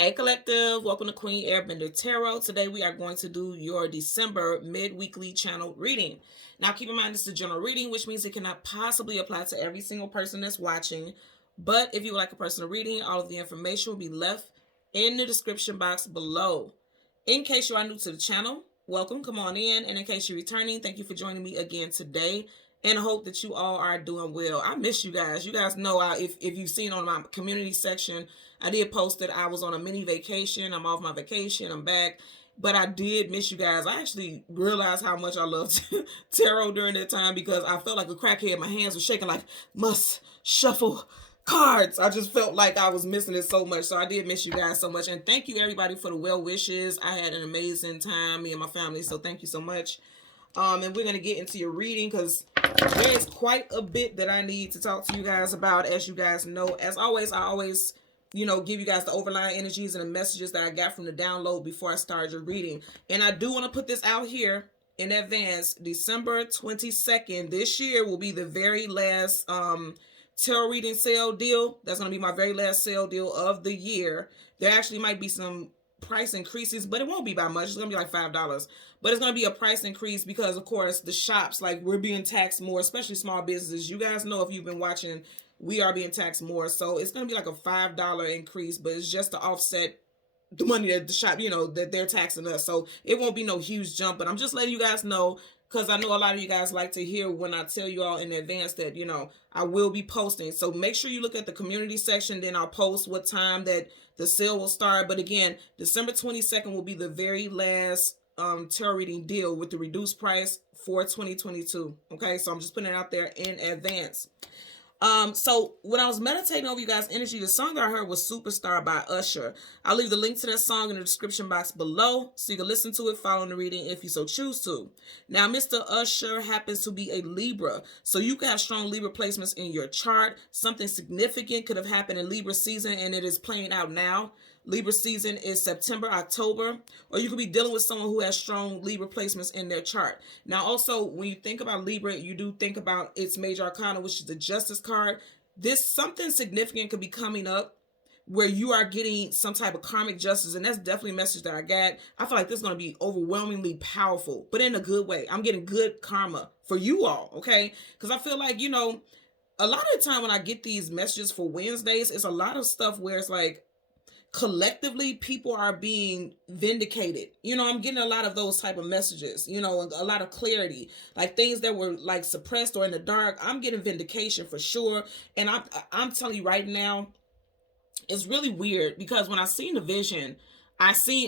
Hey Collective, welcome to Queen Airbender Tarot. Today we are going to do your December mid-weekly channel reading. Now keep in mind this is a general reading, which means it cannot possibly apply to every single person that's watching. But if you would like a personal reading, all of the information will be left in the description box below. In case you are new to the channel, welcome, come on in. And in case you're returning, thank you for joining me again today. And I hope that you all are doing well. I miss you guys. You guys know if you've seen on my community section, I did post that I was on a mini vacation. I'm off my vacation. I'm back. But I did miss you guys. I actually realized how much I loved tarot during that time because I felt like a crackhead. My hands were shaking like, must shuffle cards. I just felt like I was missing it so much. So I did miss you guys so much. And thank you everybody for the well wishes. I had an amazing time, me and my family. So thank you so much. And we're going to get into your reading because there's quite a bit that I need to talk to you guys about. As you guys know, as always, I always, give you guys the overlying energies and the messages that I got from the download before I start your reading. And I do want to put this out here in advance. December 22nd this year will be the very last tarot reading sale deal. That's going to be my very last sale deal of the year. There actually might be some price increases, but it won't be by much. It's going to be like $5. But it's going to be a price increase because, of course, the shops, like, we're being taxed more, especially small businesses. You guys know if you've been watching, we are being taxed more. So it's going to be like a $5 increase, but it's just to offset the money that the shop, that they're taxing us. So it won't be no huge jump, but I'm just letting you guys know because I know a lot of you guys like to hear when I tell you all in advance that, I will be posting. So make sure you look at the community section. Then I'll post what time that the sale will start. But again, December 22nd will be the very last tarot reading deal with the reduced price for 2022. Okay, so I'm just putting it out there in advance. So when I was meditating over you guys' energy, the song that I heard was Superstar by Usher. I'll leave the link to that song in the description box below so you can listen to it following the reading if you so choose to. Now, Mr. Usher happens to be a Libra, so you can have strong Libra placements in your chart. Something significant could have happened in Libra season and it is playing out now. Libra season is September, October, or you could be dealing with someone who has strong Libra placements in their chart. Now, also, when you think about Libra, you do think about its major arcana, which is the Justice card. Something significant could be coming up where you are getting some type of karmic justice, and that's definitely a message that I got. I feel like this is going to be overwhelmingly powerful, but in a good way. I'm getting good karma for you all, okay? Because I feel like, a lot of the time when I get these messages for Wednesdays, it's a lot of stuff where it's like, collectively people are being vindicated. I'm getting a lot of those type of messages, and a lot of clarity, like things that were like suppressed or in the dark. I'm getting vindication for sure. And I'm telling you right now, it's really weird because when I seen the vision, I seen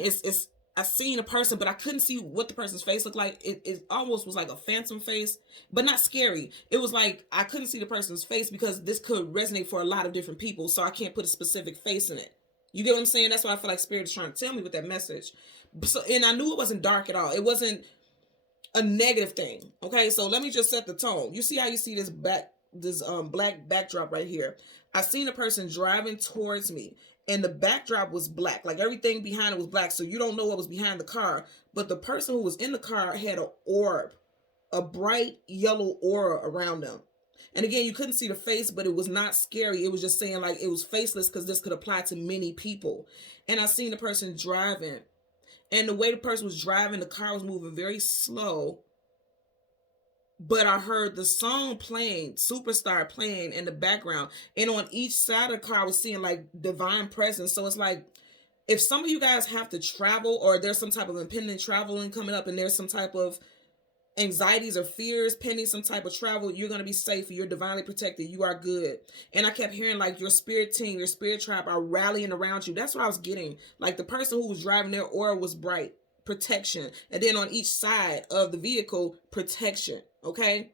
a person, but I couldn't see what the person's face looked like. It almost was like a phantom face, but not scary. It was like I couldn't see the person's face because this could resonate for a lot of different people, so I can't put a specific face in it. You get what I'm saying? That's what I feel like Spirit is trying to tell me with that message. So, and I knew it wasn't dark at all. It wasn't a negative thing. Okay, so let me just set the tone. You see how you see this black backdrop right here? I seen a person driving towards me, and the backdrop was black. Like everything behind it was black, so you don't know what was behind the car. But the person who was in the car had an orb, a bright yellow aura around them. And again, you couldn't see the face, but it was not scary. It was just saying like it was faceless because this could apply to many people. And I seen the person driving. And the way the person was driving, the car was moving very slow. But I heard the song playing, Superstar playing in the background. And on each side of the car, I was seeing like divine presence. So it's like, if some of you guys have to travel or there's some type of impending traveling coming up and there's some type of anxieties or fears pending some type of travel, you're going to be safe. You're divinely protected. You are good. And I kept hearing like your spirit team, your spirit tribe are rallying around you. That's what I was getting. Like the person who was driving, their aura was bright, protection. And then on each side of the vehicle, protection. Okay.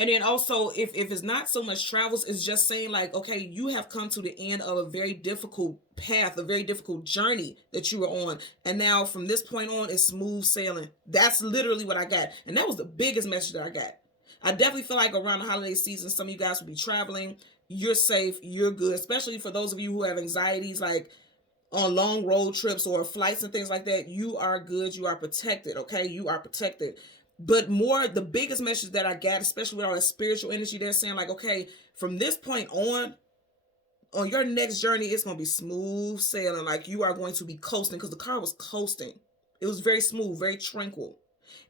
And then also, if it's not so much travels, it's just saying like, okay, you have come to the end of a very difficult path, a very difficult journey that you were on. And now from this point on, it's smooth sailing. That's literally what I got. And that was the biggest message that I got. I definitely feel like around the holiday season, some of you guys will be traveling. You're safe. You're good. Especially for those of you who have anxieties, like on long road trips or flights and things like that. You are good. You are protected. Okay. You are protected. But more, the biggest message that I got, especially with all that spiritual energy, they're saying like, okay, from this point on, on your next journey, it's going to be smooth sailing. Like you are going to be coasting, because the car was coasting. It was very smooth, very tranquil.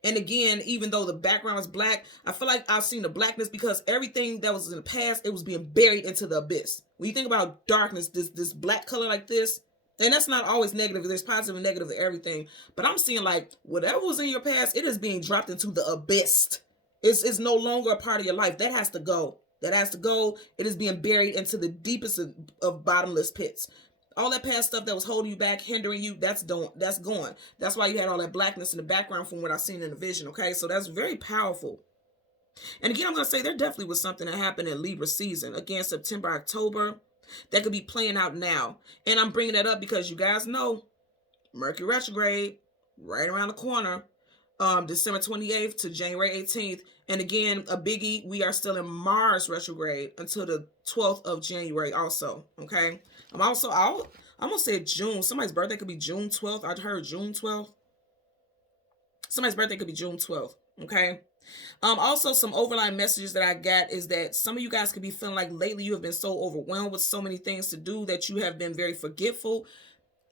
And again, even though the background is black, I feel like I've seen the blackness because everything that was in the past, it was being buried into the abyss. When you think about darkness, this black color like this, and that's not always negative. There's positive and negative to everything. But I'm seeing like whatever was in your past, it is being dropped into the abyss. It's no longer a part of your life. That has to go. That has to go. It is being buried into the deepest of bottomless pits. All that past stuff that was holding you back, hindering you, that's gone. That's why you had all that blackness in the background from what I've seen in the vision, okay? So that's very powerful. And again, I'm going to say there definitely was something that happened in Libra season. Again, September, October, that could be playing out now. And I'm bringing that up because you guys know Mercury retrograde right around the corner, December 28th to January 18th. And again, a biggie, we are still in Mars retrograde until the 12th of January also, okay? I'm going to say June. Somebody's birthday could be June 12th. I heard June 12th. Somebody's birthday could be June 12th, okay? Also, some overlying messages that I got is that some of you guys could be feeling like lately you have been so overwhelmed with so many things to do that you have been very forgetful.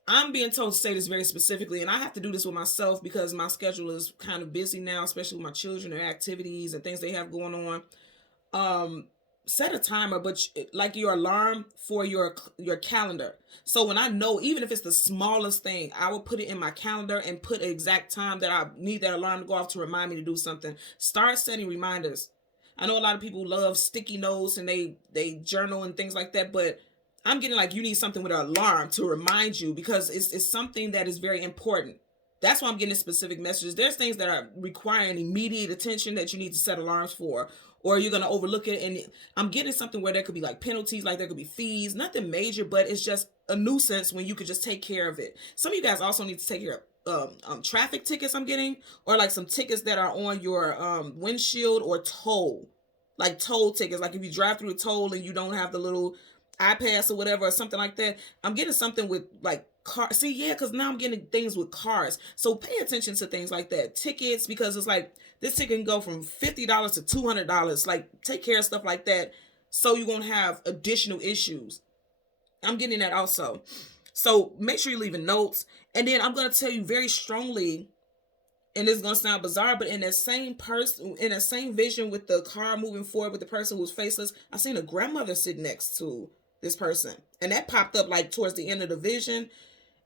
I'm being told to say this very specifically, and I have to do this with myself because my schedule is kind of busy now, especially with my children and activities and things they have going on. Set a timer, but like your alarm for your calendar. So when I know, even if it's the smallest thing, I will put it in my calendar and put an exact time that I need that alarm to go off to remind me to do something. Start setting reminders. I know a lot of people love sticky notes and they journal and things like that, but I'm getting like you need something with an alarm to remind you because it's something that is very important. That's why I'm getting specific messages. There's things that are requiring immediate attention that you need to set alarms for, or you're going to overlook it. And I'm getting something where there could be like penalties, like there could be fees, nothing major, but it's just a nuisance when you could just take care of it. Some of you guys also need to take care of traffic tickets I'm getting, or like some tickets that are on your windshield, or toll, like toll tickets. Like if you drive through a toll and you don't have the little iPass or whatever, or something like that. I'm getting something with like car. See, yeah, because now I'm getting things with cars. So pay attention to things like that. Tickets, because it's like this ticket can go from $50 to $200. Like take care of stuff like that so you won't have additional issues. I'm getting that also. So make sure you're leaving notes. And then I'm going to tell you very strongly, and it's going to sound bizarre, but in that same person, in that same vision with the car moving forward with the person who's faceless, I seen a grandmother sit next to this person. And that popped up like towards the end of the vision.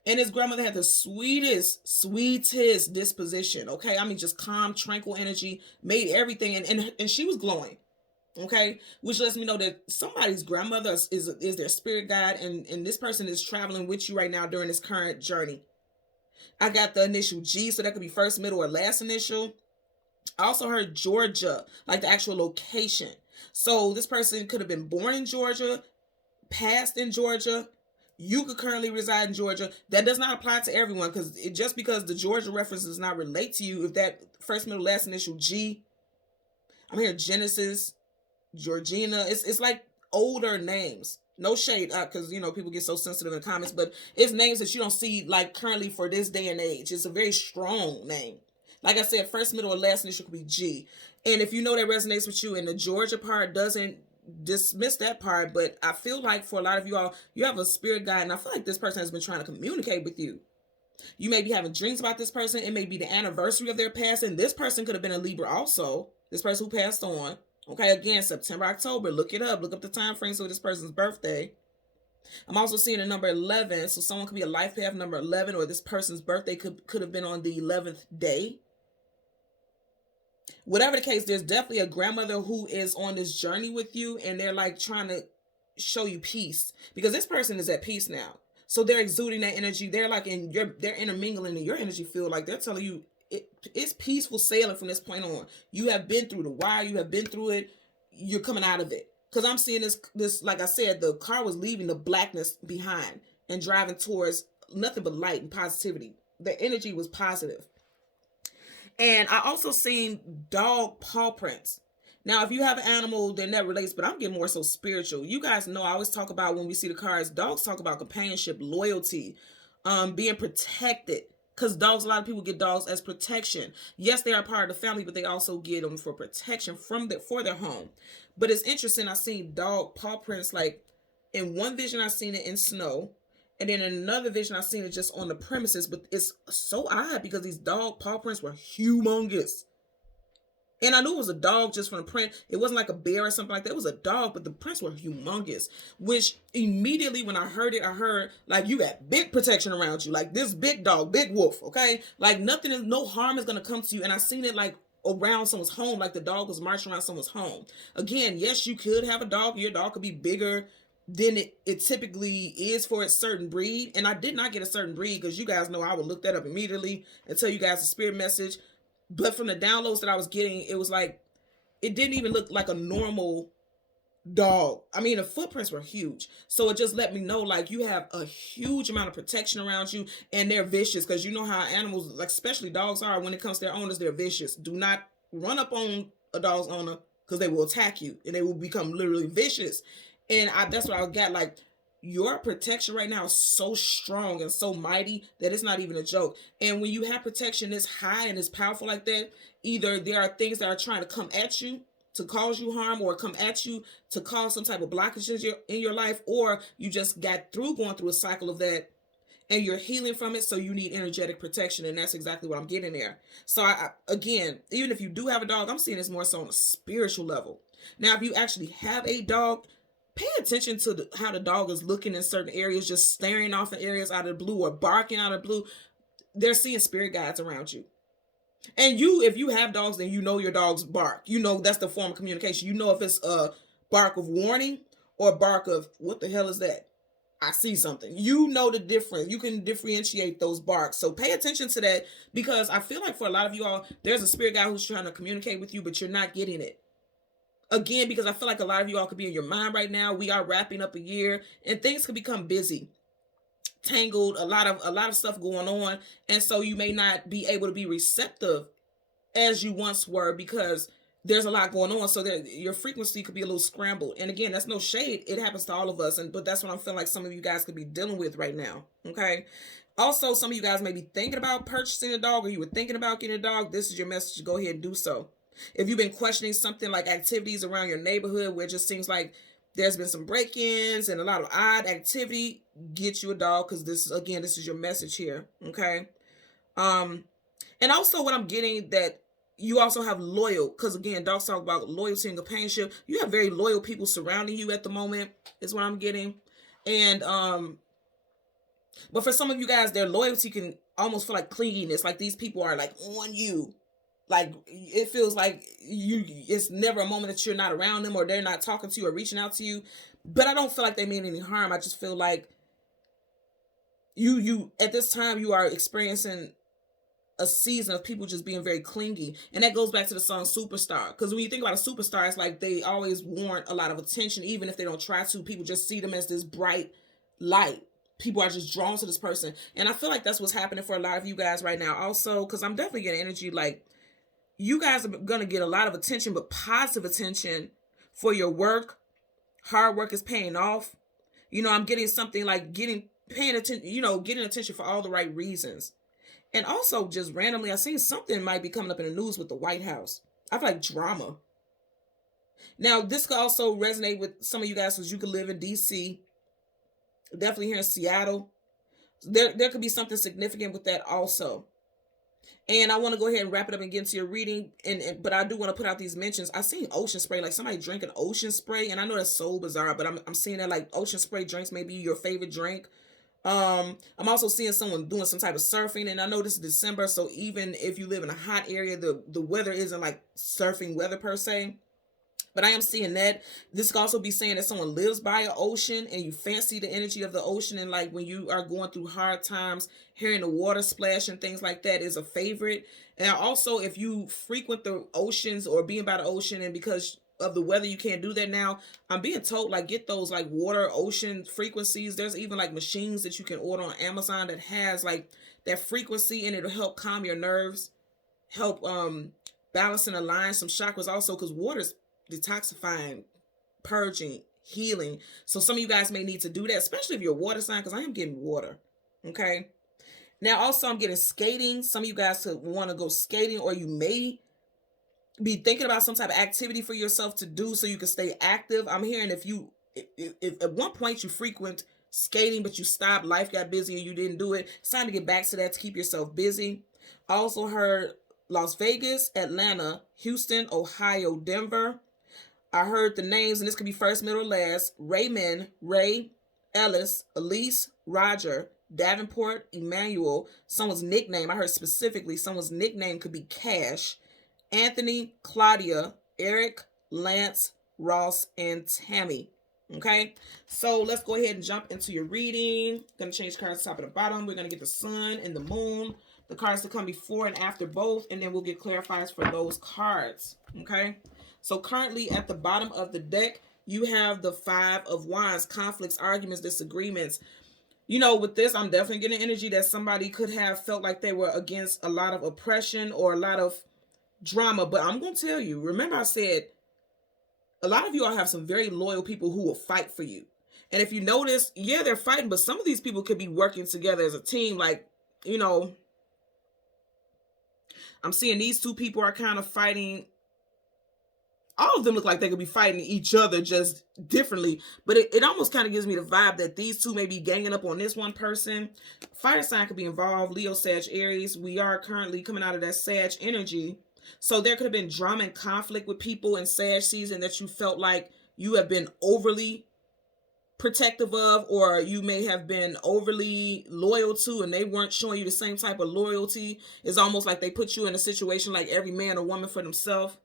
And his grandmother had the sweetest disposition. Okay. I mean, just calm, tranquil energy, made everything. And she was glowing. Okay. Which lets me know that somebody's grandmother is their spirit guide. And this person is traveling with you right now during this current journey. I got the initial G, so that could be first, middle, or last initial. I also heard Georgia, like the actual location. So this person could have been born in Georgia, passed in Georgia. You could currently reside in Georgia. That does not apply to everyone, because just because the Georgia reference does not relate to you, if that first, middle, last initial G, I'm hearing Genesis, Georgina. It's like older names. No shade, because, you know, people get so sensitive in the comments, but it's names that you don't see, like, currently for this day and age. It's a very strong name. Like I said, first, middle, or last initial could be G. And if you know that resonates with you, and the Georgia part doesn't, dismiss that part, but I feel like for a lot of you all, you have a spirit guide, and I feel like this person has been trying to communicate with you. You may be having dreams about this person. It may be the anniversary of their passing. This person could have been a Libra also. This person who passed on. Okay, again, September, October. Look it up. Look up the time frames for this person's birthday. I'm also seeing a number 11. So someone could be a life path number 11, or this person's birthday could have been on the 11th day. Whatever the case, there's definitely a grandmother who is on this journey with you, and they're like trying to show you peace, because this person is at peace now. So they're exuding that energy. They're like they're intermingling in your energy field. Like they're telling you it's peaceful sailing from this point on. You have been through the wire. You have been through it. You're coming out of it. Because I'm seeing this, like I said, the car was leaving the blackness behind and driving towards nothing but light and positivity. The energy was positive. And I also seen dog paw prints. Now, if you have an animal, then that relates, but I'm getting more so spiritual. You guys know I always talk about, when we see the cards, dogs talk about companionship, loyalty, being protected. Because dogs, a lot of people get dogs as protection. Yes, they are part of the family, but they also get them for protection for their home. But it's interesting, I seen dog paw prints, like In one vision, I seen it in snow. And then in another vision, I seen it just on the premises. But it's so odd because these dog paw prints were humongous. And I knew it was a dog just from the print. It wasn't like a bear or something like that. It was a dog, but the prints were humongous. Which immediately when I heard it, I heard like you got big protection around you. Like this big dog, big wolf, okay? Like nothing is, no harm is gonna come to you. And I seen it like around someone's home, like the dog was marching around someone's home. Again, yes, you could have a dog. Your dog could be bigger than it typically is for a certain breed. And I did not get a certain breed because you guys know I would look that up immediately and tell you guys the spirit message. But from the downloads that I was getting, it was like, it didn't even look like a normal dog. I mean, the footprints were huge. So it just let me know, like, you have a huge amount of protection around you, and they're vicious because you know how animals, like, especially dogs are, when it comes to their owners, they're vicious. Do not run up on a dog's owner because they will attack you and they will become literally vicious. And that's what I got, like, your protection right now is so strong and so mighty that it's not even a joke. And when you have protection this high and it's powerful like that, either there are things that are trying to come at you to cause you harm or come at you to cause some type of blockages in your life, or you just got through going through a cycle of that and you're healing from it, so you need energetic protection, and that's exactly what I'm getting there. So again, even if you do have a dog, I'm seeing this more so on a spiritual level. Now, if you actually have a dog, pay attention to how the dog is looking in certain areas, just staring off in areas out of the blue or barking out of the blue. They're seeing spirit guides around you. And if you have dogs, then you know your dog's bark. You know that's the form of communication. You know if it's a bark of warning or a bark of, what the hell is that? I see something. You know the difference. You can differentiate those barks. So pay attention to that, because I feel like for a lot of you all, there's a spirit guide who's trying to communicate with you, but you're not getting it. Again, because I feel like a lot of you all could be in your mind right now. We are wrapping up a year and things could become busy, tangled, a lot of stuff going on. And so you may not be able to be receptive as you once were because there's a lot going on. So that your frequency could be a little scrambled. And again, that's no shade. It happens to all of us. But that's what I'm feeling like some of you guys could be dealing with right now. Okay. Also, some of you guys may be thinking about purchasing a dog, or you were thinking about getting a dog. This is your message to go ahead and do so. If you've been questioning something like activities around your neighborhood where it just seems like there's been some break-ins and a lot of odd activity, get you a dog, because this is your message here. Okay. And also what I'm getting, that you also have loyal, because again, dogs talk about loyalty and companionship. You have very loyal people surrounding you at the moment, is what I'm getting. And but for some of you guys, their loyalty can almost feel like clinginess, like these people are like on you. Like it feels like it's never a moment that you're not around them or they're not talking to you or reaching out to you. But I don't feel like they mean any harm. I just feel like you at this time you are experiencing a season of people just being very clingy. And that goes back to the song Superstar. Because when you think about a superstar, it's like they always warrant a lot of attention, even if they don't try to. People just see them as this bright light. People are just drawn to this person. And I feel like that's what's happening for a lot of you guys right now also, because I'm definitely getting energy like you guys are going to get a lot of attention, but positive attention for your work. Hard work is paying off. You know, I'm getting something like paying attention, getting attention for all the right reasons. And also just randomly, I seen something might be coming up in the news with the White House. I feel like drama. Now, this could also resonate with some of you guys because you could live in DC. Definitely here in Seattle. There could be something significant with that also. And I want to go ahead and wrap it up and get into your reading. But I do want to put out these mentions. I seen ocean spray, like somebody drinking ocean spray. And I know that's so bizarre, but I'm seeing that like ocean spray drinks may be your favorite drink. I'm also seeing someone doing some type of surfing. And I know this is December, so even if you live in a hot area, the weather isn't like surfing weather per se. But I am seeing that. This could also be saying that someone lives by an ocean and you fancy the energy of the ocean. And like when you are going through hard times, hearing the water splash and things like that is a favorite. And also if you frequent the oceans or being by the ocean and because of the weather you can't do that now, I'm being told like get those like water ocean frequencies. There's even like machines that you can order on Amazon that has like that frequency, and it'll help calm your nerves, help balance and align some chakras also, because water's detoxifying, purging, healing. So some of you guys may need to do that, especially if you're a water sign, because I am getting water. Okay. Now also I'm getting skating. Some of you guys could want to go skating, or you may be thinking about some type of activity for yourself to do so you can stay active. I'm hearing if you if at one point you frequent skating, but you stopped, life got busy and you didn't do it, it's time to get back to that to keep yourself busy. I also heard Las Vegas, Atlanta, Houston, Ohio, Denver. I heard the names, and this could be first, middle, last. Raymond, Ray, Ellis, Elise, Roger, Davenport, Emmanuel. Someone's nickname, I heard specifically someone's nickname could be Cash. Anthony, Claudia, Eric, Lance, Ross, and Tammy. Okay, so let's go ahead and jump into your reading. Gonna change cards top and the bottom. We're gonna get the sun and the moon, the cards that come before and after both, and then we'll get clarifiers for those cards. Okay, so currently at the bottom of the deck, you have the Five of Wands, conflicts, arguments, disagreements. You know, with this, I'm definitely getting energy that somebody could have felt like they were against a lot of oppression or a lot of drama. But I'm going to tell you, remember I said, a lot of you all have some very loyal people who will fight for you. And if you notice, yeah, they're fighting, but some of these people could be working together as a team. Like, you know, I'm seeing these two people are kind of fighting. All of them look like they could be fighting each other just differently. But it almost kind of gives me the vibe that these two may be ganging up on this one person. Fire sign could be involved. Leo, Sag, Aries. We are currently coming out of that Sag energy. So there could have been drama and conflict with people in Sag season that you felt like you have been overly protective of, or you may have been overly loyal to, and they weren't showing you the same type of loyalty. It's almost like they put you in a situation like every man or woman for themselves.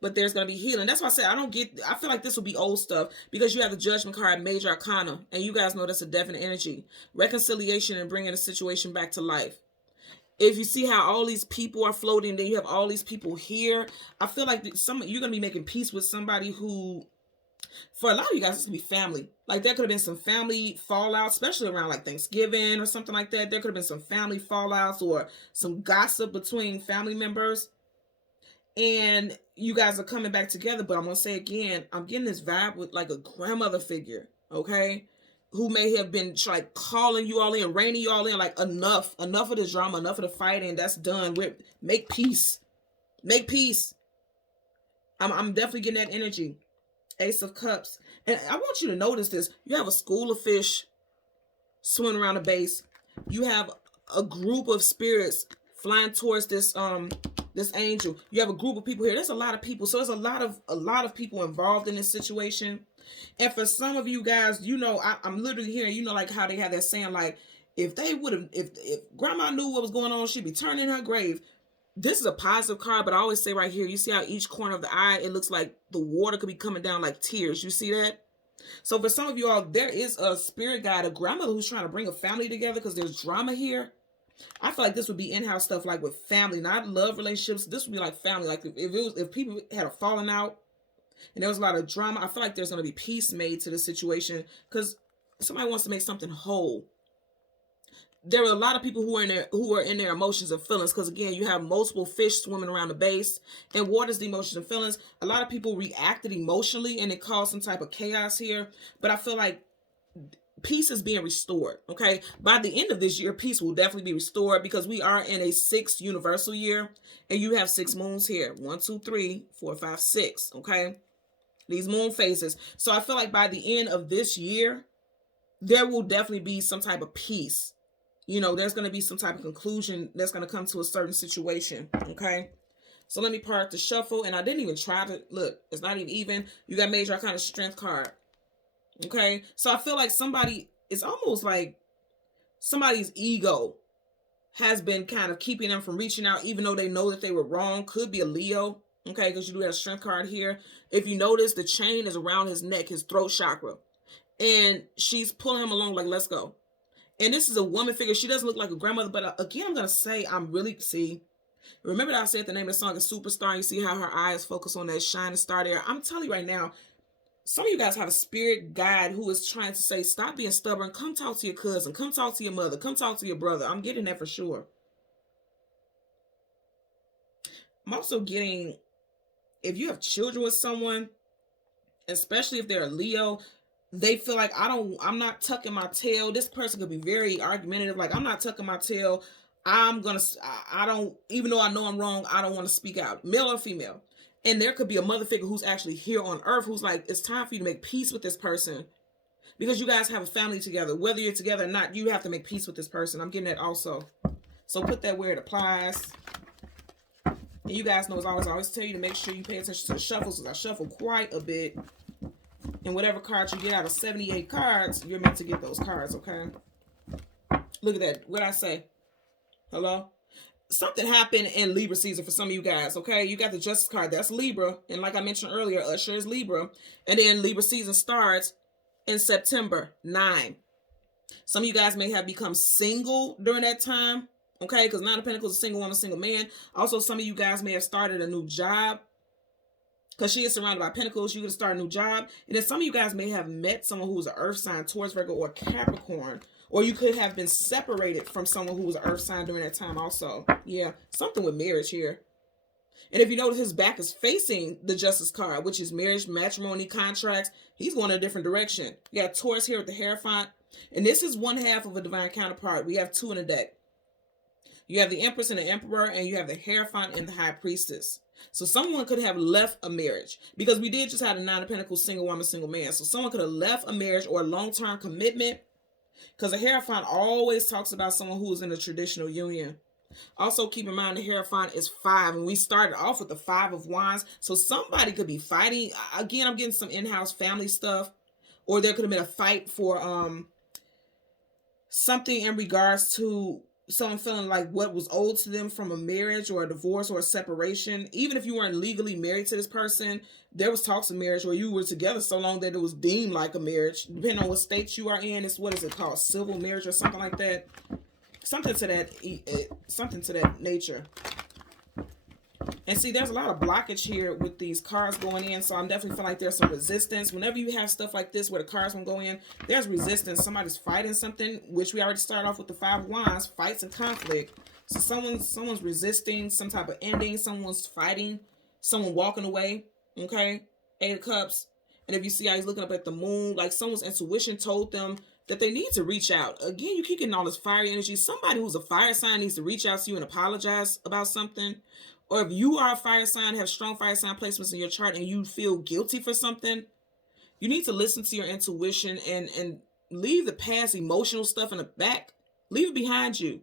But there's going to be healing. That's why I said I feel like this will be old stuff, because you have the Judgment card, Major Arcana, and you guys know that's a definite energy. Reconciliation and bringing a situation back to life. If you see how all these people are floating, then you have all these people here. I feel like you're going to be making peace with somebody who, for a lot of you guys, it's going to be family. Like there could have been some family fallout, especially around like Thanksgiving or something like that. There could have been some family fallouts or some gossip between family members. And you guys are coming back together. But I'm going to say again, I'm getting this vibe with like a grandmother figure, okay? Who may have been like calling you all in, reining you all in, like enough of the drama, enough of the fighting. That's done. Make peace. Make peace. I'm definitely getting that energy. Ace of Cups. And I want you to notice this. You have a school of fish swimming around the base. You have a group of spirits flying towards this angel. You have a group of people here. There's a lot of people. So there's a lot of people involved in this situation. And for some of you guys, you know, I'm literally hearing, you know, like how they have that saying, like, if grandma knew what was going on, she'd be turning her grave. This is a positive card, but I always say right here, you see how each corner of the eye, it looks like the water could be coming down like tears. You see that? So for some of you all, there is a spirit guide, a grandmother who's trying to bring a family together because there's drama here. I feel like this would be in-house stuff, like with family, not love relationships. This would be like family. Like if people had a falling out and there was a lot of drama, I feel like there's going to be peace made to the situation because somebody wants to make something whole. There are a lot of people who are in their emotions and feelings, because again, you have multiple fish swimming around the base, and water's the emotions and feelings. A lot of people reacted emotionally, and it caused some type of chaos here. But I feel like peace is being restored. Okay, by the end of this year, peace will definitely be restored, because we are in a 6th universal year, and you have 6 moons here. 1, 2, 3, 4, 5, 6. Okay, these moon phases. So I feel like by the end of this year, there will definitely be some type of peace. You know, there's going to be some type of conclusion that's going to come to a certain situation, okay? So let me part the shuffle, and I didn't even try to, look, it's not even. You got Major Arcana Strength card, okay? So I feel like it's almost like somebody's ego has been kind of keeping them from reaching out, even though they know that they were wrong. Could be a Leo, okay, because you do have a Strength card here. If you notice, the chain is around his neck, his throat chakra, and she's pulling him along like, let's go. And this is a woman figure. She doesn't look like a grandmother, but again, I'm going to say, remember that I said the name of the song is Superstar, and you see how her eyes focus on that shining star there. I'm telling you right now, some of you guys have a spirit guide who is trying to say, stop being stubborn, come talk to your cousin, come talk to your mother, come talk to your brother. I'm getting that for sure. I'm also getting, if you have children with someone, especially if they're a Leo, they feel like I'm not tucking my tail. This person could be very argumentative. Like, I'm not tucking my tail. I don't, even though I know I'm wrong, I don't want to speak out, male or female. And there could be a mother figure who's actually here on earth who's like, it's time for you to make peace with this person, because you guys have a family together. Whether you're together or not, you have to make peace with this person. I'm getting that also. So put that where it applies. And you guys know, as I always tell you, to make sure you pay attention to the shuffles, because I shuffle quite a bit. And whatever cards you get out of 78 cards, you're meant to get those cards, okay? Look at that. What did I say? Hello? Something happened in Libra season for some of you guys, okay? You got the Justice card. That's Libra. And like I mentioned earlier, Usher is Libra. And then Libra season starts in September 9. Some of you guys may have become single during that time, okay? Because Nine of Pentacles is a single woman, single man. Also, some of you guys may have started a new job, because she is surrounded by pentacles. You can start a new job. And then some of you guys may have met someone who's an earth sign, Taurus, Virgo, or Capricorn. Or you could have been separated from someone who was an earth sign during that time also. Yeah, something with marriage here. And if you notice, his back is facing the Justice card, which is marriage, matrimony, contracts. He's going in a different direction. You got Taurus here with the Hierophant. And this is one half of a divine counterpart. We have two in the deck. You have the Empress and the Emperor, and you have the Hierophant and the High Priestess. So someone could have left a marriage, because we did just have a Nine of Pentacles, single woman, single man. So someone could have left a marriage or a long-term commitment, because the Hierophant always talks about someone who is in a traditional union. Also, keep in mind the Hierophant is 5, and we started off with the 5 of Wands. So somebody could be fighting. Again, I'm getting some in-house family stuff, or there could have been a fight for something in regards to someone feeling like what was owed to them from a marriage or a divorce or a separation. Even if you weren't legally married to this person, there was talks of marriage, or you were together so long that it was deemed like a marriage. Depending on what state you are in, it's, what is it called, civil marriage or something like that. Something to that nature. And see, there's a lot of blockage here with these cards going in, so I'm definitely feeling like there's some resistance. Whenever you have stuff like this where the cards won't go in, there's resistance. Somebody's fighting something, which we already started off with the 5 of Wands, fights and conflict. So someone's resisting some type of ending. Someone's fighting. Someone walking away. Okay? 8 of Cups. And if you see how he's looking up at the moon, like someone's intuition told them that they need to reach out. Again, you keep getting all this fiery energy. Somebody who's a fire sign needs to reach out to you and apologize about something. Or if you are a fire sign, have strong fire sign placements in your chart, and you feel guilty for something, you need to listen to your intuition and leave the past emotional stuff in the back. Leave it behind you,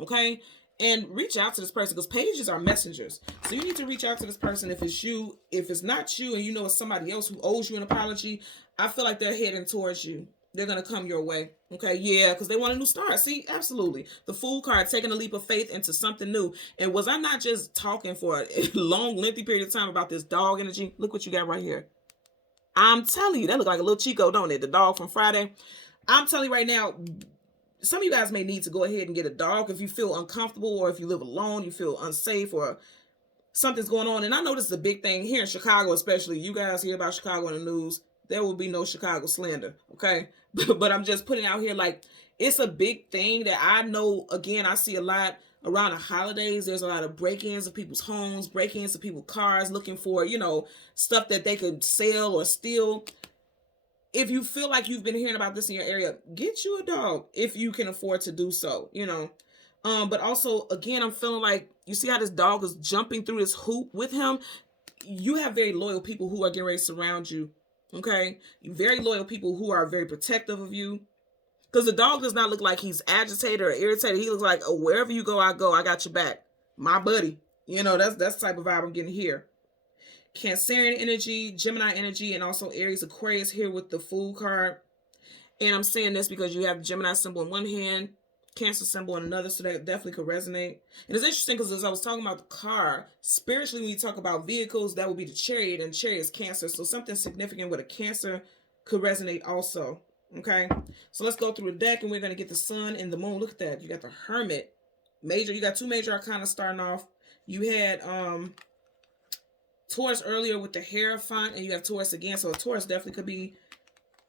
okay? And reach out to this person, because pages are messengers. So you need to reach out to this person if it's you. If it's not you and you know it's somebody else who owes you an apology, I feel like they're heading towards you. They're going to come your way. Okay, yeah, because they want a new start. See, absolutely. The Fool card, taking a leap of faith into something new. And was I not just talking for a long, lengthy period of time about this dog energy? Look what you got right here. I'm telling you, that look like a little Chico, don't it? The dog from Friday. I'm telling you right now, some of you guys may need to go ahead and get a dog if you feel uncomfortable, or if you live alone, you feel unsafe, or something's going on. And I know this is a big thing here in Chicago, especially. You guys hear about Chicago in the news. There will be no Chicago slander, okay? But I'm just putting out here, like, it's a big thing that I know. Again, I see a lot around the holidays. There's a lot of break-ins of people's homes, break-ins of people's cars, looking for, you know, stuff that they could sell or steal. If you feel like you've been hearing about this in your area, get you a dog if you can afford to do so, you know. But also, again, I'm feeling like, you see how this dog is jumping through this hoop with him? You have very loyal people who are getting ready to surround you. Okay, very loyal people who are very protective of you, because the dog does not look like he's agitated or irritated. He looks like, oh, wherever you go, I go. I got your back, my buddy. You know, that's the type of vibe I'm getting here. Cancerian energy, Gemini energy, and also Aries, Aquarius here with the Fool card. And I'm saying this because you have Gemini symbol in one hand, Cancer symbol in another, so that definitely could resonate. And it's interesting because as I was talking about the car, spiritually, when you talk about vehicles, that would be the Chariot, and Chariot is Cancer. So something significant with a Cancer could resonate also. Okay, so let's go through the deck, and we're going to get the Sun and the Moon. Look at that. You got the Hermit. Major. You got 2 major arcana starting off. You had Taurus earlier with the Hierophant, and you have Taurus again. So Taurus definitely could be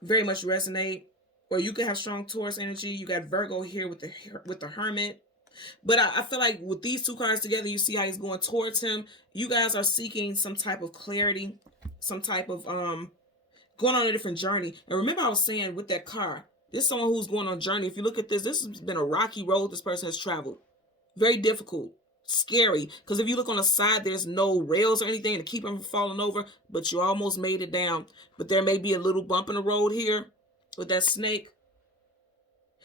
very much resonate. Or you could have strong Taurus energy. You got Virgo here with the Hermit. But I feel like with these 2 cards together, you see how he's going towards him. You guys are seeking some type of clarity, some type of going on a different journey. And remember, I was saying with that car, this is someone who's going on a journey. If you look at this, this has been a rocky road this person has traveled. Very difficult. scary, because if you look on the side, there's no rails or anything to keep them from falling over, but you almost made it down. But there may be a little bump in the road here with that snake,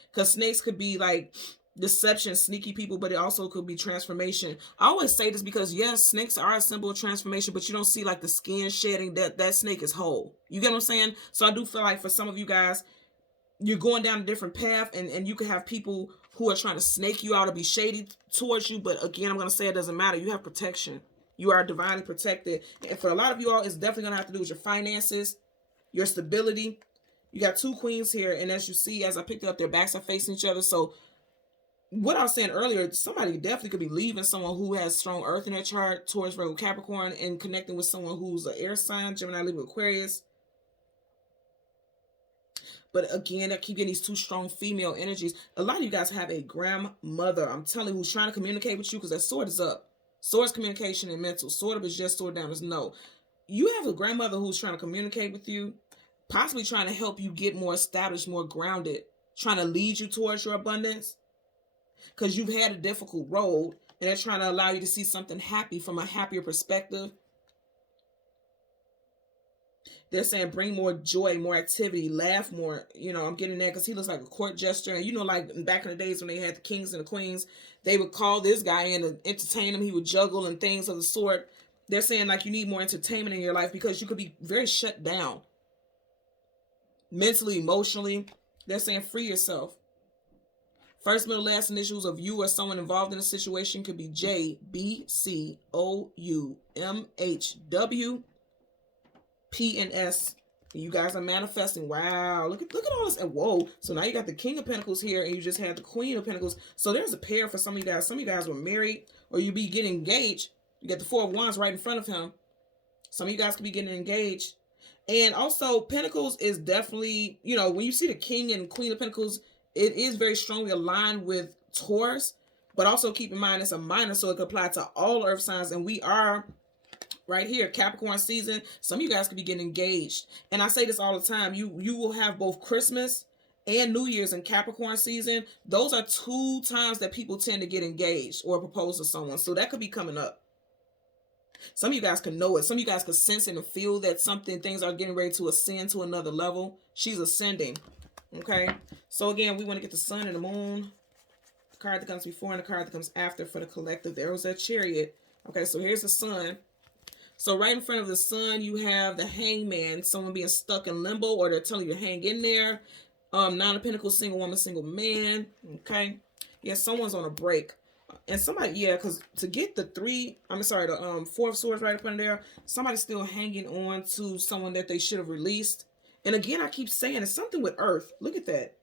because snakes could be like deception, sneaky people, but it also could be transformation. I always say this because yes, snakes are a symbol of transformation, but you don't see like the skin shedding. That snake is whole. You get what I'm saying? So I do feel like for some of you guys, you're going down a different path, and you can have people who are trying to snake you out or be shady towards you. But again, I'm going to say it doesn't matter. You have protection. You are divinely protected. And for a lot of you all, it's definitely going to have to do with your finances, your stability. You got two queens here. And as you see, as I picked it up, their backs are facing each other. So what I was saying earlier, somebody definitely could be leaving someone who has strong earth in their chart, Taurus, Virgo, Capricorn, and connecting with someone who's an air sign, Gemini, Libra, Aquarius. But again, I keep getting these two strong female energies. A lot of you guys have a grandmother, I'm telling you, who's trying to communicate with you, because that sword is up. Sword is communication and mental. Sword up is yes, sword down is no. You have a grandmother who's trying to communicate with you, possibly trying to help you get more established, more grounded, trying to lead you towards your abundance, because you've had a difficult road, and they're trying to allow you to see something happy from a happier perspective. They're saying bring more joy, more activity, laugh more. You know, I'm getting that because he looks like a court jester. And you know, like back in the days when they had the kings and the queens, they would call this guy in to entertain him. He would juggle and things of the sort. They're saying like you need more entertainment in your life because you could be very shut down. Mentally, emotionally. They're saying free yourself. First, middle, last initials of you or someone involved in a situation could be J, B, C, O, U, M, H, W, P, and S. You guys are manifesting. Wow. Look at all this. And whoa. So now you got the King of Pentacles here, and you just had the Queen of Pentacles. So there's a pair for some of you guys. Some of you guys were married, or you be getting engaged. You got the Four of Wands right in front of him. Some of you guys could be getting engaged. And also, Pentacles is definitely, you know, when you see the King and Queen of Pentacles, it is very strongly aligned with Taurus. But also keep in mind it's a minor, so it could apply to all earth signs. And we are right here, Capricorn season. Some of you guys could be getting engaged. And I say this all the time. You will have both Christmas and New Year's in Capricorn season. Those are two times that people tend to get engaged or propose to someone. So that could be coming up. Some of you guys can know it. Some of you guys can sense it and feel that things are getting ready to ascend to another level. She's ascending. Okay. So again, we want to get the sun and the moon. The card that comes before and the card that comes after for the collective. There was that Chariot. Okay. So here's the sun. So right in front of the sun, you have the Hangman, someone being stuck in limbo, or they're telling you to hang in there. Nine of Pentacles, single woman, single man. Okay. Yeah, someone's on a break. And somebody, yeah, because to get the Four of Swords right up under there, somebody's still hanging on to someone that they should have released. And again, I keep saying it's something with Earth. Look at that.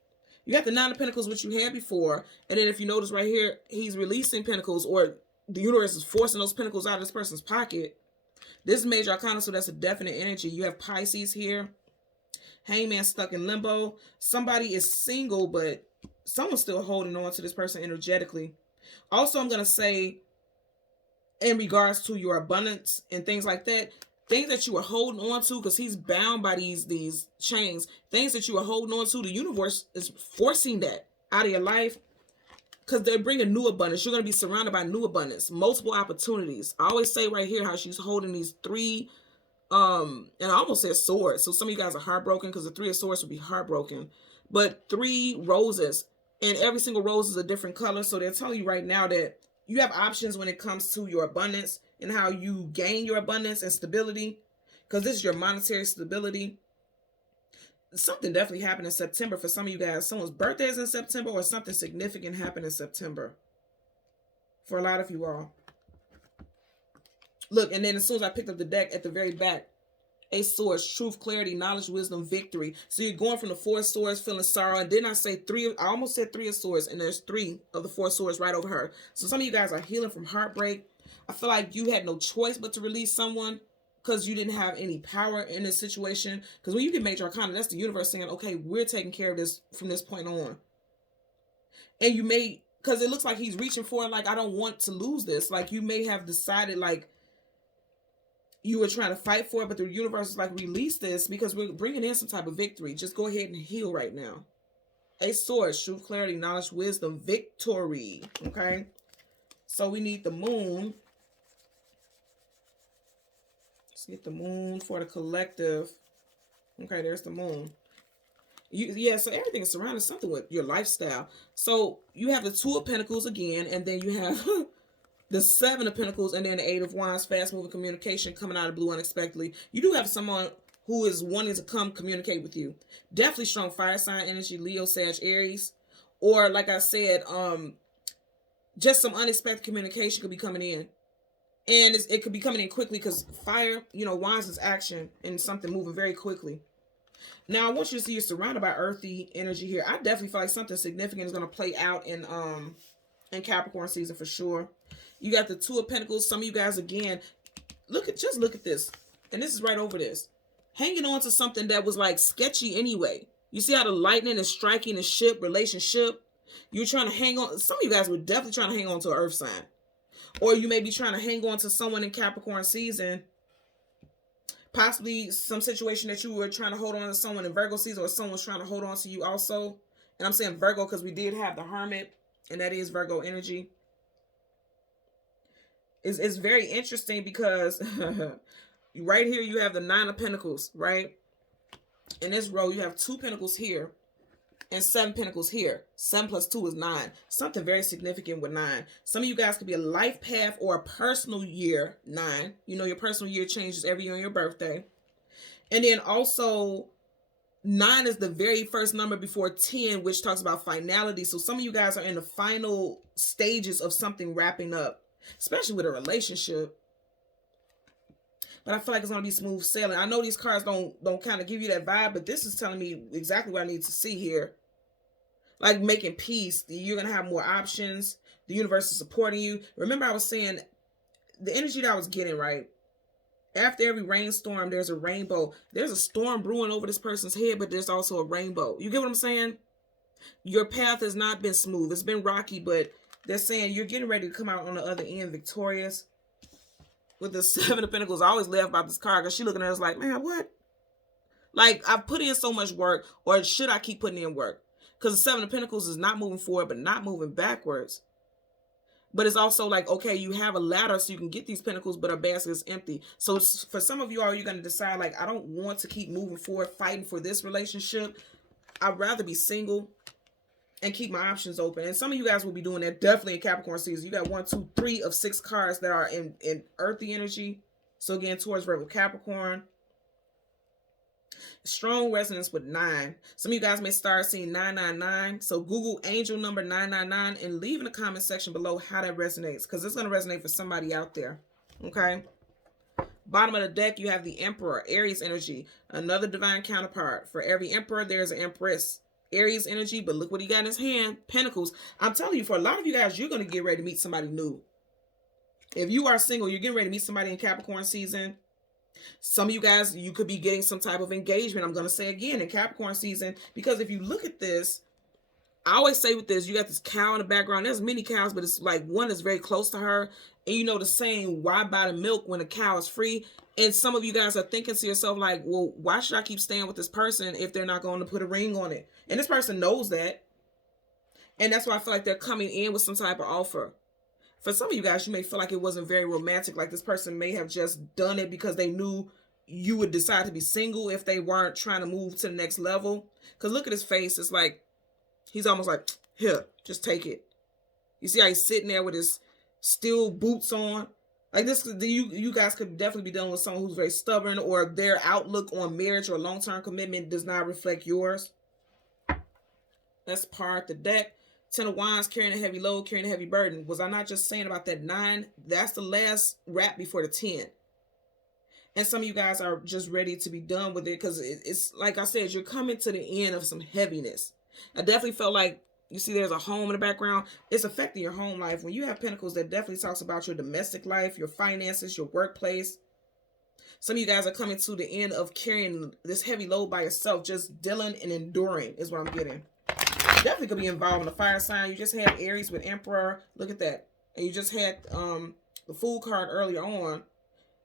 You got the Nine of Pentacles, which you had before. And then if you notice right here, he's releasing Pentacles, or the universe is forcing those Pentacles out of this person's pocket. This is major arcana, so that's a definite energy. You have Pisces here. Hangman stuck in limbo. Somebody is single, but someone's still holding on to this person energetically. Also, I'm going to say, in regards to your abundance and things like that, things that you are holding on to, because he's bound by these chains, things that you are holding on to, the universe is forcing that out of your life, because they're bringing new abundance. You're going to be surrounded by new abundance, multiple opportunities. I always say right here how she's holding these three, and I almost said swords. So some of you guys are heartbroken because the Three of Swords would be heartbroken. But 3 roses, and every single rose is a different color. So they're telling you right now that you have options when it comes to your abundance and how you gain your abundance and stability, because this is your monetary stability. Something definitely happened in September for some of you guys. Someone's birthday is in September, or something significant happened in September for a lot of you all. Look, and then as soon as I picked up the deck at the very back, Ace of Swords, truth, clarity, knowledge, wisdom, victory. So you're going from the Four of Swords, feeling sorrow. And then I almost said Three of Swords, and there's 3 of the Four of Swords right over her. So some of you guys are healing from heartbreak. I feel like you had no choice but to release someone because you didn't have any power in this situation. Because when you get major arcana, that's the universe saying, okay, we're taking care of this from this point on. And you may, because it looks like he's reaching for it, like, I don't want to lose this. Like, you may have decided, like, you were trying to fight for it, but the universe is like, release this because we're bringing in some type of victory. Just go ahead and heal right now. Ace of Swords, truth, clarity, knowledge, wisdom, victory. Okay. So we need the moon. Let's get the moon for the collective. Okay, there's the moon. Yeah, so everything is surrounded something with your lifestyle. So you have the Two of Pentacles again, and then you have the Seven of Pentacles, and then the Eight of Wands, fast-moving communication coming out of the blue unexpectedly. You do have someone who is wanting to come communicate with you. Definitely strong fire sign energy, Leo, Sag, Aries. Or, like I said, just some unexpected communication could be coming in. And it could be coming in quickly because fire, you know, Wands is action and something moving very quickly. Now, I want you to see you're surrounded by earthy energy here. I definitely feel like something significant is going to play out in Capricorn season for sure. You got the Two of Pentacles. Some of you guys, again, just look at this. And this is right over this. Hanging on to something that was like sketchy anyway. You see how the lightning is striking the ship, relationship? You're trying to hang on. Some of you guys were definitely trying to hang on to an earth sign. Or you may be trying to hang on to someone in Capricorn season. Possibly some situation that you were trying to hold on to someone in Virgo season, or someone's trying to hold on to you also. And I'm saying Virgo because we did have the Hermit, and that is Virgo energy. It's very interesting because right here you have the Nine of Pentacles, right? In this row you have 2 Pentacles here and 7 Pentacles here. 7 plus 2 is 9. Something very significant with 9. Some of you guys could be a life path or a personal year 9. You know, your personal year changes every year on your birthday. And then also 9 is the very first number before 10, which talks about finality. So some of you guys are in the final stages of something wrapping up, especially with a relationship. But I feel like it's going to be smooth sailing. I know these cards don't kind of give you that vibe, but this is telling me exactly what I need to see here. Like making peace. You're going to have more options. The universe is supporting you. Remember I was saying the energy that I was getting, right? After every rainstorm, there's a rainbow. There's a storm brewing over this person's head, but there's also a rainbow. You get what I'm saying? Your path has not been smooth. It's been rocky, but they're saying you're getting ready to come out on the other end victorious. With the 7 of Pentacles, I always laugh about this card because she looking at us like, man, what? Like, I've put in so much work, or should I keep putting in work? Because the 7 of Pentacles is not moving forward, but not moving backwards. But it's also like, okay, you have a ladder so you can get these pentacles, but our basket is empty. So for some of you, are you going to decide, like, I don't want to keep moving forward, fighting for this relationship. I'd rather be single and keep my options open. And some of you guys will be doing that definitely in Capricorn season. You got 1, 2, 3 of 6 cards that are in earthy energy. So again, towards Virgo, Capricorn. Strong resonance with 9. Some of you guys may start seeing 999. So Google angel number 999 and leave in the comment section below how that resonates, because it's going to resonate for somebody out there. Okay. Bottom of the deck, you have the Emperor, Aries energy, another divine counterpart. For every Emperor, there's an Empress. Aries energy, but look what he got in his hand. Pentacles. I'm telling you, for a lot of you guys, you're going to get ready to meet somebody new. If you are single, you're getting ready to meet somebody in Capricorn season. Some of you guys, you could be getting some type of engagement. I'm going to say again in Capricorn season, because if you look at this, I always say with this, you got this cow in the background. There's many cows, but it's like one is very close to her. And you know the saying, why buy the milk when the cow is free? And some of you guys are thinking to yourself like, well, why should I keep staying with this person if they're not going to put a ring on it? And this person knows that. And that's why I feel like they're coming in with some type of offer. For some of you guys, you may feel like it wasn't very romantic. Like this person may have just done it because they knew you would decide to be single if they weren't trying to move to the next level. Because look at his face. It's like, he's almost like, here, just take it. You see how he's sitting there with his steel boots on? Like this, you guys could definitely be dealing with someone who's very stubborn, or their outlook on marriage or long-term commitment does not reflect yours. Let's part the deck. 10 of Wands, carrying a heavy load, carrying a heavy burden. Was I not just saying about that 9? That's the last wrap before the 10. And some of you guys are just ready to be done with it, because it's like I said, you're coming to the end of some heaviness. I definitely felt like, you see there's a home in the background. It's affecting your home life. When you have Pentacles, that definitely talks about your domestic life, your finances, your workplace. Some of you guys are coming to the end of carrying this heavy load by yourself, just dealing and enduring is what I'm getting. Definitely could be involved in a fire sign. You just had Aries with Emperor. Look at that. And you just had the Fool card earlier on.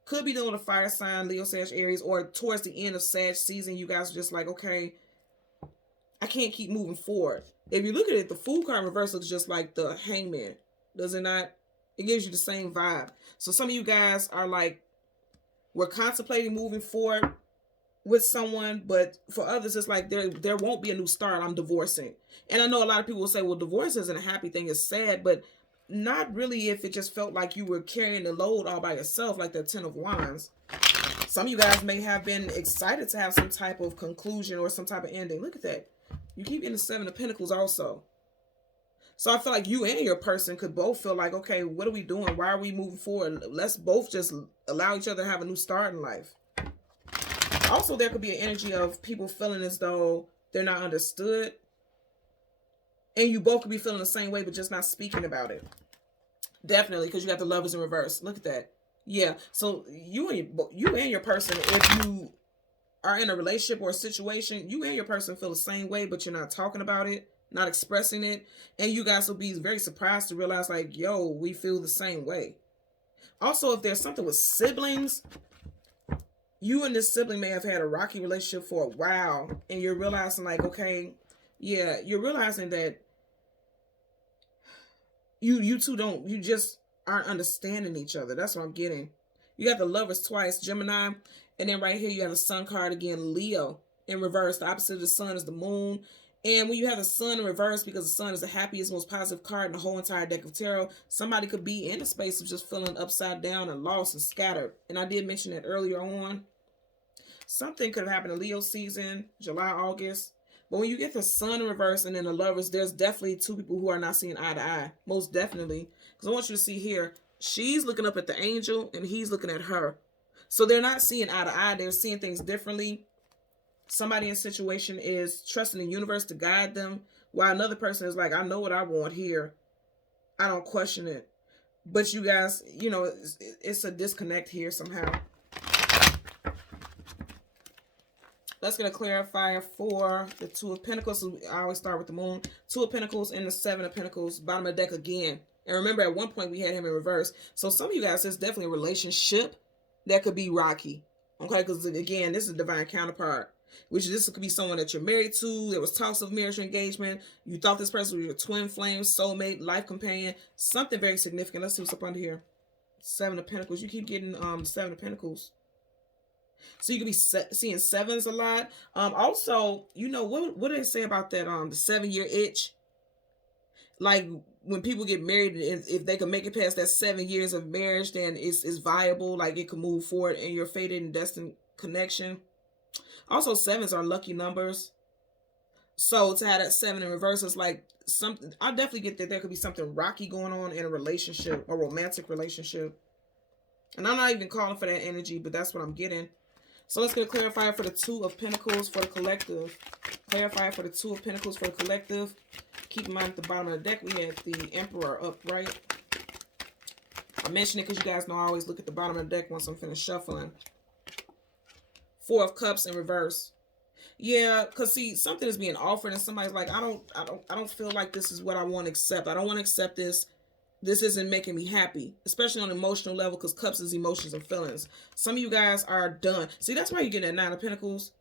Could be doing a fire sign, Leo, Sag, Aries, or towards the end of Sag season, you guys are just like, okay, I can't keep moving forward. If you look at it, the Fool card in reverse looks just like the Hangman. Does it not? It gives you the same vibe. So some of you guys are like, we're contemplating moving forward with someone, but for others, it's like there won't be a new start. I'm divorcing. And I know a lot of people will say, well, divorce isn't a happy thing. It's sad, but not really if it just felt like you were carrying the load all by yourself, like the 10 of Wands. Some of you guys may have been excited to have some type of conclusion or some type of ending. Look at that. You keep getting the 7 of Pentacles also. So I feel like you and your person could both feel like, okay, what are we doing? Why are we moving forward? Let's both just allow each other to have a new start in life. Also, there could be an energy of people feeling as though they're not understood. And you both could be feeling the same way, but just not speaking about it. Definitely, because you got the Lovers in reverse. Look at that. Yeah, so you and your person, if you are in a relationship or a situation, you and your person feel the same way, but you're not talking about it, not expressing it. And you guys will be very surprised to realize, like, yo, we feel the same way. Also, if there's something with siblings, you and this sibling may have had a rocky relationship for a while, and you're realizing, like, okay, yeah, you're realizing that you two you just aren't understanding each other. That's what I'm getting. You got the Lovers twice, Gemini, and then right here you have the Sun card again, Leo in reverse. The opposite of the Sun is the Moon. And when you have the Sun in reverse, because the Sun is the happiest, most positive card in the whole entire deck of tarot, somebody could be in a space of just feeling upside down and lost and scattered. And I did mention that earlier on. Something could have happened in Leo season, July, August. But when you get the Sun in reverse and then the Lovers, there's definitely two people who are not seeing eye to eye. Most definitely. Because I want you to see here, she's looking up at the angel and he's looking at her. So they're not seeing eye to eye. They're seeing things differently. Somebody in a situation is trusting the universe to guide them, while another person is like, I know what I want here. I don't question it. But you guys, you know, it's a disconnect here somehow. Let's get a clarifier for the Two of Pentacles. So I always start with the Moon. Two of Pentacles and the Seven of Pentacles. Bottom of the deck again. And remember, at one point we had him in reverse. So some of you guys, there's definitely a relationship that could be rocky. Okay, because again, this is a divine counterpart. Which this could be someone that you're married to. There was talks of marriage or engagement. You thought this person was your twin flame, soulmate, life companion. Something very significant. Let's see what's up under here. Seven of Pentacles. You keep getting Seven of Pentacles. So you could be seeing sevens a lot. Also, you know, what do they say about that, the 7-year itch? Like, when people get married, if they can make it past that 7 years of marriage, then it's viable. Like, it can move forward in your fated and destined connection. Also, sevens are lucky numbers. So to have that 7 in reverse is like something. I definitely get that there could be something rocky going on in a relationship, a romantic relationship. And I'm not even calling for that energy, but that's what I'm getting. So let's get a clarifier for the Two of Pentacles for the collective. Clarifier for the Two of Pentacles for the collective. Keep in mind at the bottom of the deck, we had the Emperor upright. I mention it because you guys know I always look at the bottom of the deck once I'm finished shuffling. Four of Cups in reverse. Yeah, because see, something is being offered and somebody's like, I don't feel like this is what I want to accept. I don't want to accept this. This isn't making me happy, especially on an emotional level, because Cups is emotions and feelings. Some of you guys are done. See, that's why you get that 9 of Pentacles.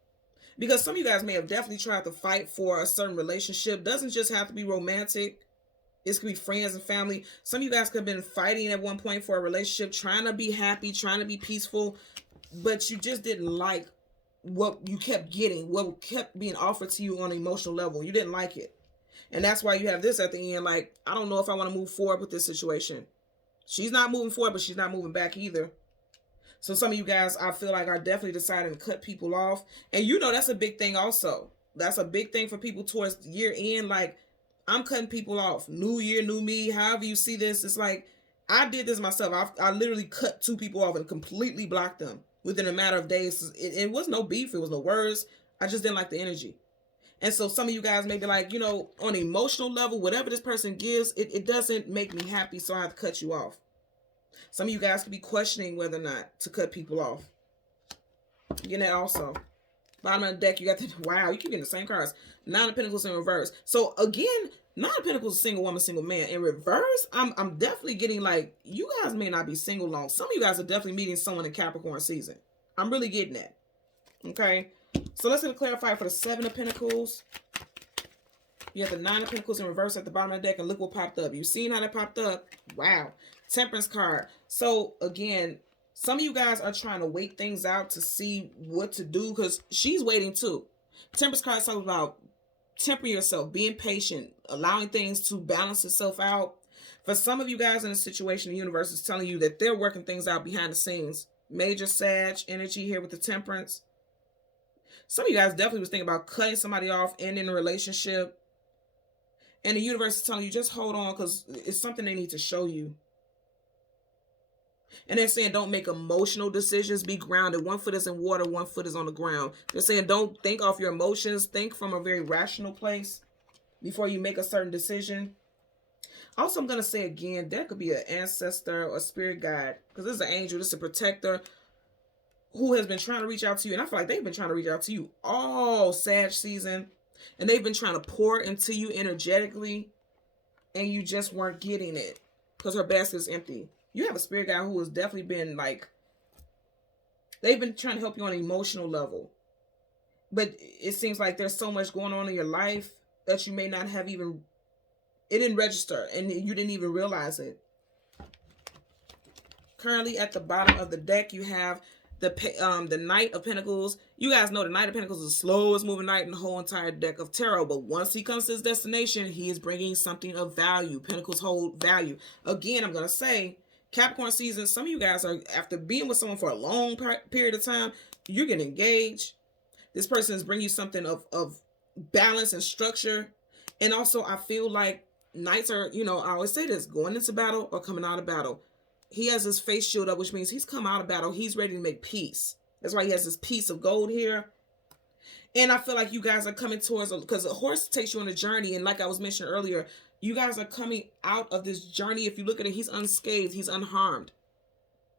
Because some of you guys may have definitely tried to fight for a certain relationship. Doesn't just have to be romantic. It could be friends and family. Some of you guys could have been fighting at one point for a relationship, trying to be happy, trying to be peaceful, but you just didn't like what you kept getting, what kept being offered to you on an emotional level. You didn't like it. And that's why you have this at the end, like, I don't know if I want to move forward with this situation. She's not moving forward, but she's not moving back either. So some of you guys, I feel like, are definitely deciding to cut people off. And you know that's a big thing also. That's a big thing for people towards the year end. Like, I'm cutting people off. New year, new me, however you see this. It's like, I did this myself. I literally cut 2 people off and completely blocked them within a matter of days. It was no beef. It was no words. I just didn't like the energy. And so some of you guys may be like, you know, on an emotional level, whatever this person gives, it doesn't make me happy, so I have to cut you off. Some of you guys could be questioning whether or not to cut people off. You get that also. Bottom of the deck, you got the, wow, you keep getting the same cards. 9 of Pentacles in reverse. So again, 9 of Pentacles is single woman, single man. In reverse, I'm definitely getting like, you guys may not be single long. Some of you guys are definitely meeting someone in Capricorn season. I'm really getting that. Okay. So let's get a clarifier for the 7 of Pentacles. You have the Nine of Pentacles in reverse at the bottom of the deck, and look what popped up. You seen how that popped up? Wow. Temperance card. So again, some of you guys are trying to wait things out to see what to do, because she's waiting too. Temperance card talks about tempering yourself, being patient, allowing things to balance itself out. For some of you guys in a situation, the universe is telling you that they're working things out behind the scenes. Major Sag energy here with the Temperance. Some of you guys definitely was thinking about cutting somebody off, ending a relationship. And the universe is telling you, just hold on, because it's something they need to show you. And they're saying, don't make emotional decisions. Be grounded. One foot is in water, one foot is on the ground. They're saying, don't think off your emotions. Think from a very rational place before you make a certain decision. Also, I'm going to say again, there could be an ancestor or spirit guide, because this is an angel, this is a protector who has been trying to reach out to you. And I feel like they've been trying to reach out to you all Sag season. And they've been trying to pour into you energetically. And you just weren't getting it because her basket is empty. You have a spirit guide who has definitely been like, they've been trying to help you on an emotional level. But it seems like there's so much going on in your life that you may not have even, it didn't register and you didn't even realize it. Currently at the bottom of the deck, you have the Knight of Pentacles. You guys know the Knight of Pentacles is the slowest moving knight in the whole entire deck of tarot. But once he comes to his destination, he is bringing something of value. Pentacles hold value. Again, I'm going to say, Capricorn season, some of you guys are, after being with someone for a long period of time, you're getting engaged. This person is bringing you something of balance and structure. And also, I feel like knights are, you know, I always say this, going into battle or coming out of battle. He has his face shield up, which means he's come out of battle. He's ready to make peace. That's why he has this piece of gold here. And I feel like you guys are coming towards, because a horse takes you on a journey. And like I was mentioning earlier, you guys are coming out of this journey. If you look at it, he's unscathed. He's unharmed.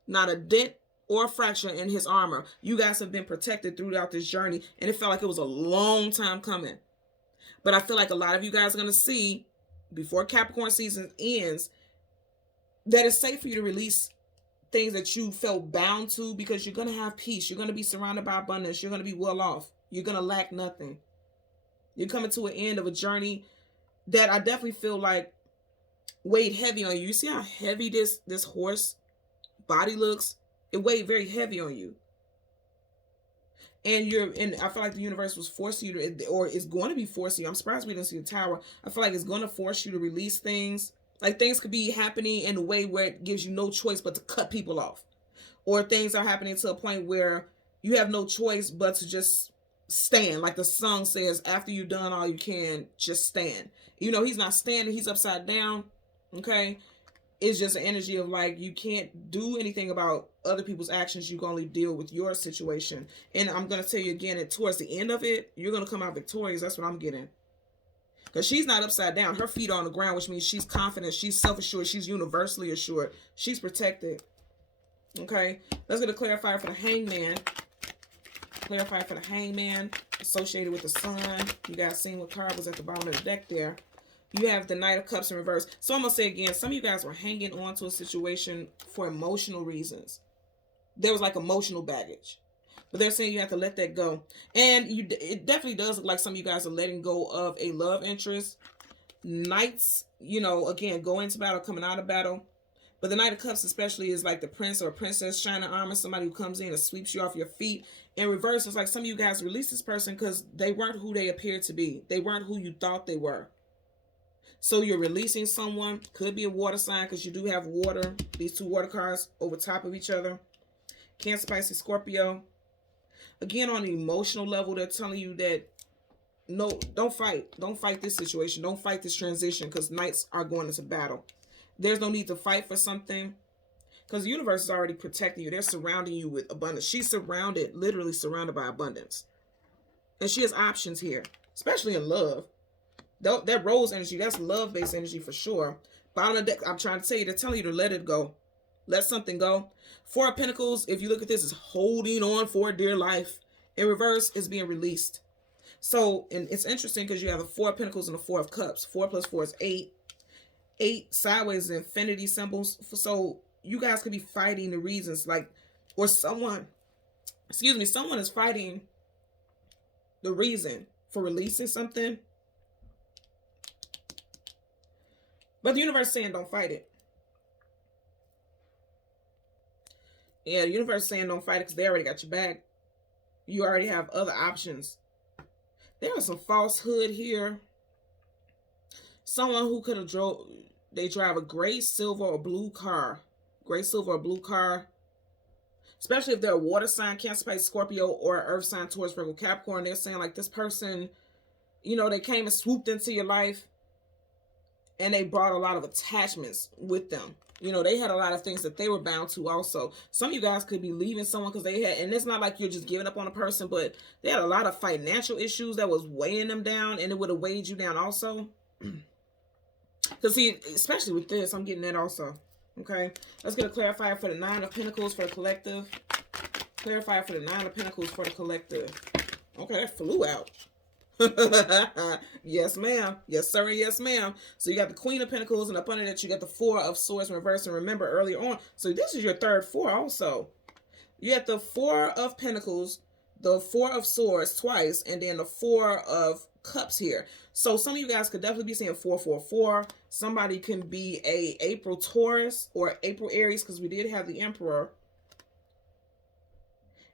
Not a dent or a fracture in his armor. You guys have been protected throughout this journey. And it felt like it was a long time coming. But I feel like a lot of you guys are going to see, before Capricorn season ends, that it's safe for you to release things that you felt bound to, because you're going to have peace. You're going to be surrounded by abundance. You're going to be well off. You're going to lack nothing. You're coming to an end of a journey that I definitely feel like weighed heavy on you. You see how heavy this horse body looks? It weighed very heavy on you. And I feel like the universe was forcing you to, or is going to be forcing you. I'm surprised we didn't see the Tower. I feel like it's going to force you to release things. Like things could be happening in a way where it gives you no choice but to cut people off. Or things are happening to a point where you have no choice but to just stand. Like the song says, after you've done all you can, just stand. You know, he's not standing, he's upside down. Okay? It's just an energy of like, you can't do anything about other people's actions. You can only deal with your situation. And I'm going to tell you again, that towards the end of it, you're going to come out victorious. That's what I'm getting. Because she's not upside down. Her feet are on the ground, which means she's confident. She's self-assured. She's universally assured. She's protected. Okay. Let's get a clarifier for the Hangman. Clarifier for the Hangman associated with the Sun. You guys seen what card was at the bottom of the deck there. You have the Knight of Cups in reverse. So I'm going to say again, some of you guys were hanging on to a situation for emotional reasons. There was like emotional baggage. But they're saying you have to let that go. And it definitely does look like some of you guys are letting go of a love interest. Knights, you know, again, go into battle, coming out of battle. But the Knight of Cups especially is like the prince or princess shining armor, somebody who comes in and sweeps you off your feet. In reverse, it's like some of you guys release this person because they weren't who they appeared to be. They weren't who you thought they were. So you're releasing someone. Could be a water sign because you do have water. These two water cards over top of each other. Cancer, Pisces, Scorpio. Again, on an emotional level, they're telling you that no, don't fight. Don't fight this situation. Don't fight this transition because knights are going into battle. There's no need to fight for something because the universe is already protecting you. They're surrounding you with abundance. She's surrounded, literally surrounded by abundance. And she has options here, especially in love. That rose energy, that's love-based energy for sure. Bottom of the deck, I'm trying to tell you, they're telling you to let it go. Let something go. Four of Pentacles, if you look at this, is holding on for dear life. In reverse, is being released. So, and it's interesting because you have the Four of Pentacles and the Four of Cups. 4 plus 4 is 8. 8 sideways is infinity symbols. So, you guys could be fighting the reasons, like, or someone is fighting the reason for releasing something. But the universe is saying don't fight it. Yeah, the universe is saying don't fight it because they already got your back. You already have other options. There was some falsehood here. Someone who could have they drive a gray, silver, or blue car. Gray, silver, or blue car. Especially if they're a water sign, Cancer, Pisces, Scorpio, or Earth sign, Taurus, Virgo, Capricorn. They're saying like this person, you know, they came and swooped into your life and they brought a lot of attachments with them. You know, they had a lot of things that they were bound to also. Some of you guys could be leaving someone because they had, and it's not like you're just giving up on a person, but they had a lot of financial issues that was weighing them down, and it would have weighed you down also. Because see, especially with this, I'm getting that also. Okay, let's get a clarifier for the Nine of Pentacles for the collective. Clarifier for the Nine of Pentacles for the collective. Okay, that flew out. Yes, ma'am. Yes, sir, and yes, ma'am. So you got the Queen of Pentacles, and up under that you got the Four of Swords in reverse. And remember earlier on, so this is your third four also. You got the Four of Pentacles, the Four of Swords twice, and then the Four of Cups here. So some of you guys could definitely be saying 444. Somebody can be a April Taurus or April Aries, because we did have the Emperor.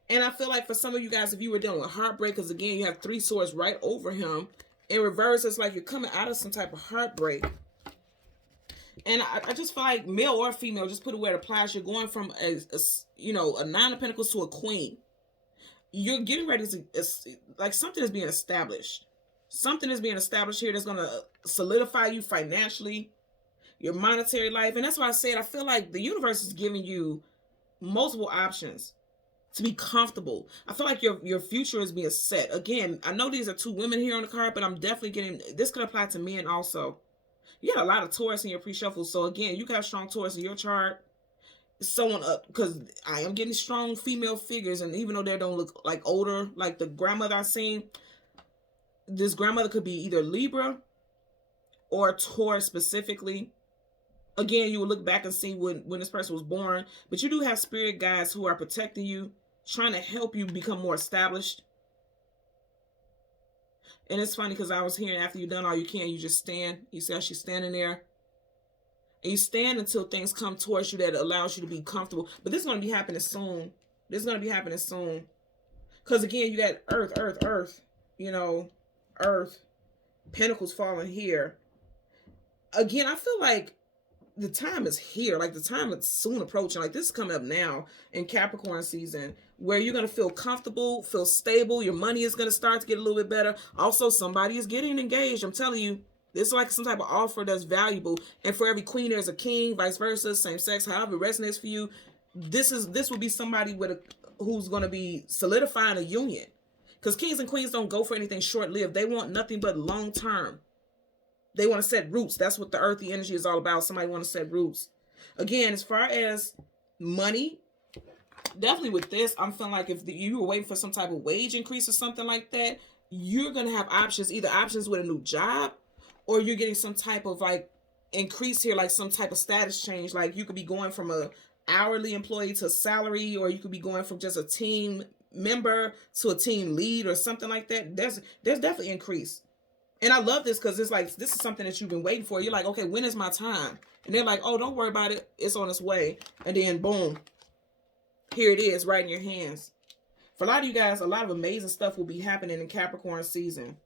And I feel like for some of you guys, if you were dealing with heartbreak, because again, you have three swords right over him. In reverse, it's like you're coming out of some type of heartbreak. And I just feel like male or female, just put it where it applies. You're going from a Nine of Pentacles to a Queen. You're getting ready to, like something is being established. Something is being established here that's going to solidify you financially, your monetary life. And that's why I said, I feel like the universe is giving you multiple options to be comfortable. I feel like your future is being set. Again, I know these are two women here on the card, but I'm definitely getting, this could apply to men also. You got a lot of Taurus in your pre-shuffle. So again, you got strong Taurus in your chart. Someone up, because I am getting strong female figures, and even though they don't look like older, like the grandmother I seen, this grandmother could be either Libra or Taurus specifically. Again, you will look back and see when this person was born, but you do have spirit guides who are protecting you, trying to help you become more established. And it's funny because I was hearing after you've done all you can, you just stand. You see how she's standing there? And you stand until things come towards you that allows you to be comfortable. But this is going to be happening soon. This is going to be happening soon. Because again, you got Earth, you know, Earth, Pentacles falling here. Again, I feel like the time is here. Like the time is soon approaching. Like this is coming up now in Capricorn season, where you're going to feel comfortable, feel stable. Your money is going to start to get a little bit better. Also, somebody is getting engaged. I'm telling you, this is like some type of offer that's valuable. And for every queen, there's a king, vice versa, same sex, however it resonates for you. This will be somebody with who's going to be solidifying a union. Because kings and queens don't go for anything short-lived. They want nothing but long-term. They want to set roots. That's what the earthy energy is all about. Somebody want to set roots. Again, as far as money, definitely with this, I'm feeling like if you were waiting for some type of wage increase or something like that, you're going to have options, either options with a new job, or you're getting some type of like increase here, like some type of status change. Like you could be going from a hourly employee to salary, or you could be going from just a team member to a team lead or something like that. There's definitely increase. And I love this because it's like, this is something that you've been waiting for. You're like, okay, when is my time? And they're like, oh, don't worry about it. It's on its way. And then boom, here it is right in your hands. For a lot of you guys, a lot of amazing stuff will be happening in Capricorn season.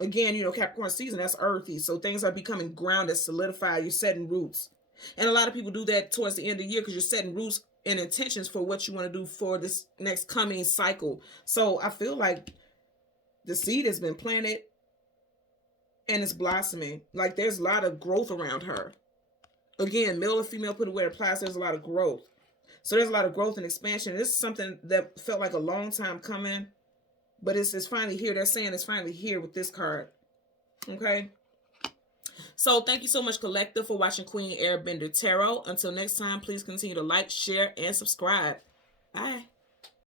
Again, you know, Capricorn season, that's earthy. So things are becoming grounded, solidified. You're setting roots. And a lot of people do that towards the end of the year because you're setting roots and intentions for what you want to do for this next coming cycle. So I feel like the seed has been planted and it's blossoming. Like there's a lot of growth around her. Again, male or female, put it where it applies, there's a lot of growth. So there's a lot of growth and expansion. This is something that felt like a long time coming, but it's finally here. They're saying it's finally here with this card. Okay. So thank you so much, Collective, for watching Queen Airbender Tarot. Until next time, please continue to like, share, and subscribe. Bye.